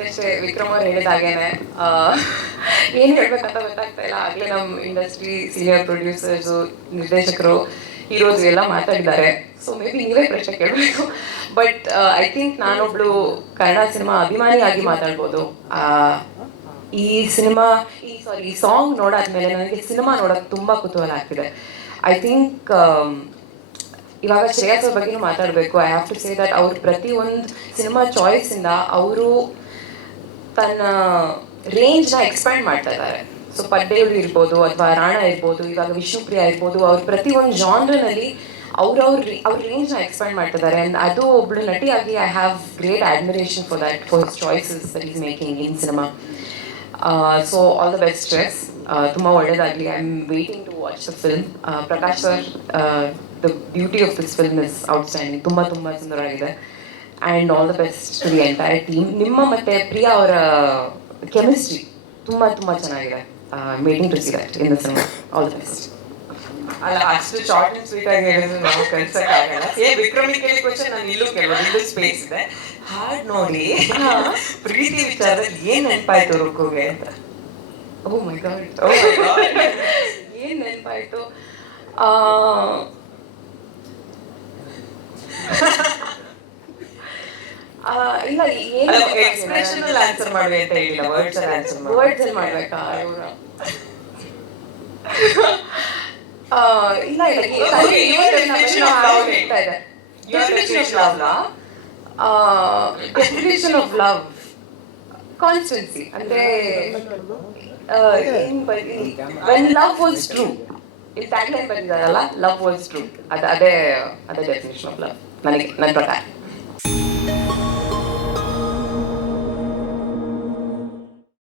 ಈಗಷ್ಟೇ ವಿಕ್ರಮ್ ಅವ್ರು ಹೇಳಿದಾಗೇನೆ. ಏನು ಆ, ಏನ್ ಹೇಳ್ಬೇಕಂತ ಗೊತ್ತಾಗ್ತಾ ಇಲ್ಲ. ಆಗ್ಲೇ ನಮ್ಮ ಇಂಡಸ್ಟ್ರಿ ಸೀನಿಯರ್ ಪ್ರೊಡ್ಯೂಸರ್ಸು ನಿರ್ದೇಶಕರು ಹೀರೋಸ್ ಎಲ್ಲ ಮಾತಾಡಿದ್ದಾರೆ. ಸೊ ಮೇ ಬಿ ನೀವೇ ಪ್ರಶ್ನೆ ಕೇಳಬೇಕು. ಬಟ್ ಐ ಥಿಂಕ್ ನಾನೊಬ್ಳು ಕನ್ನಡ ಸಿನಿಮಾ ಅಭಿಮಾನಿಯಾಗಿ ಮಾತಾಡ್ಬೋದು. ಈ ಸಿನಿಮಾ ಈ ಸಾರಿ ಈ ಸಾಂಗ್ ನೋಡಾದ್ಮೇಲೆ ನನಗೆ ಸಿನಿಮಾ ನೋಡೋಕೆ ತುಂಬಾ ಕುತೂಹಲ ಆಗ್ತಿದೆ. ಐ ಥಿಂಕ್ ಇವಾಗ ಶ್ರೇಯಸ್ ಅವ್ರ ಬಗ್ಗೆ ಮಾತಾಡಬೇಕು. I have to say that ಅವ್ರ ಪ್ರತಿ ಒಂದು ಸಿನಿಮಾ ಚಾಯ್ಸಿಂದ ಅವರು ತನ್ನ ರೇಂಜ್ನ ಎಕ್ಸ್ಪ್ಯಾಂಡ್ ಮಾಡ್ತಾ ಇದ್ದಾರೆ ಸೊ ಪಡ್ಡೇವ್ರು ಇರ್ಬೋದು ಅಥವಾ ರಾಣ ಇರ್ಬೋದು, ಇವಾಗ ವಿಷ್ಣುಪ್ರಿಯ ಇರ್ಬೋದು, ಅವ್ರ ಪ್ರತಿ ಒಂದು ಜಾನ್ರನಲ್ಲಿ ಅವ್ರವ್ರ ಅವ್ರ ರೇಂಜ್ನ ಎಕ್ಸ್ಪ್ಯಾಂಡ್ ಮಾಡ್ತಿದ್ದಾರೆ. ಆ್ಯಂಡ್ ಅದು ಒಬ್ಳು ನಟಿಯಾಗಿ I have great admiration for that for choices is making in cinema so all the best stress ತುಂಬ ಒಳ್ಳೇದಾಗಲಿ. I am waiting to watch the film Prakash sir the beauty of this film is outstanding ತುಂಬ ತುಂಬ ಸುಂದರವಾಗಿದೆ. And all the best to the entire team ನಿಮ್ಮ ಮತ್ತು ಪ್ರಿಯಾ ಅವರ chemistry ತುಂಬ ತುಂಬ ಚೆನ್ನಾಗಿದೆ. Waiting to see that in the cinema all the best ಅಲ್ಲ ಅಷ್ಟು ಶಾರ್ಟ್ ಅಂಡ್ ಸ್ವೀಟ್ ಆಗಿ ಹೇಳಿದ್ರೆ ನಾವು ಕಳ್ಸಕ್ ಆಗಲ್ಲ ಏ ವಿಕ್ರಮಿ ಕೇಳಿ ಕ್ವಶನ್ ನಾನು ಇಲ್ಲೂ ಇಲ್ಲೂ ಸ್ಪೇಸ್ ಇದೆ. ಹಾಡ್ ನೋಡಿ ಪ್ರೀತಿ ವಿಚಾರದಲ್ಲಿ ಏನ್ ನೆನಪಾಯ್ತು ರುಕ್ಕುಗೆ ಅಂತ? Oh my God Oh my God. ಏನು ನೆನಪಾಯಿತು? ಇಲ್ಲ ಎಕ್ಸ್ಪ್ರೆಷನ್ ಅಲ್ಲಿ ಆನ್ಸರ್ ಮಾಡ್ವಿ ಅಂತ ಹೇಳಿಲ್ಲ ವರ್ಡ್ಸ್ ಅಲ್ಲಿ ಆನ್ಸರ್ ಮಾಡಿ. ವರ್ಡ್ಸ್ ಅಲ್ಲಿ ಮಾಡ್ಬೇಕಾ? ಇವ್ರ. ಇಲ್ಲ ಇಲ್ಲ? ಡೆಫಿನೇಷನ್ ಆಫ್ ಲವ್ ಕಾನ್ಸ್ಟೆನ್ಸಿ ಅಂದ್ರೆ ವೆನ್ ಲವ್ ವಾಸ್ ಟ್ರೂ ಇಲ್ಲಿ ಟ್ಯಾಗ್ಲೈನ್ ಬಂದಿದ್ದಾರಲ್ಲ ಲವ್ ವಾಸ್ ಟ್ರೂ ಅದು ಅದೇ ಅದೇ ಡೆಫಿನೇಷನ್ ಆಫ್ ಲವ್ ನನಗೆ ನನ್ನ ಪ್ರಕಾರ.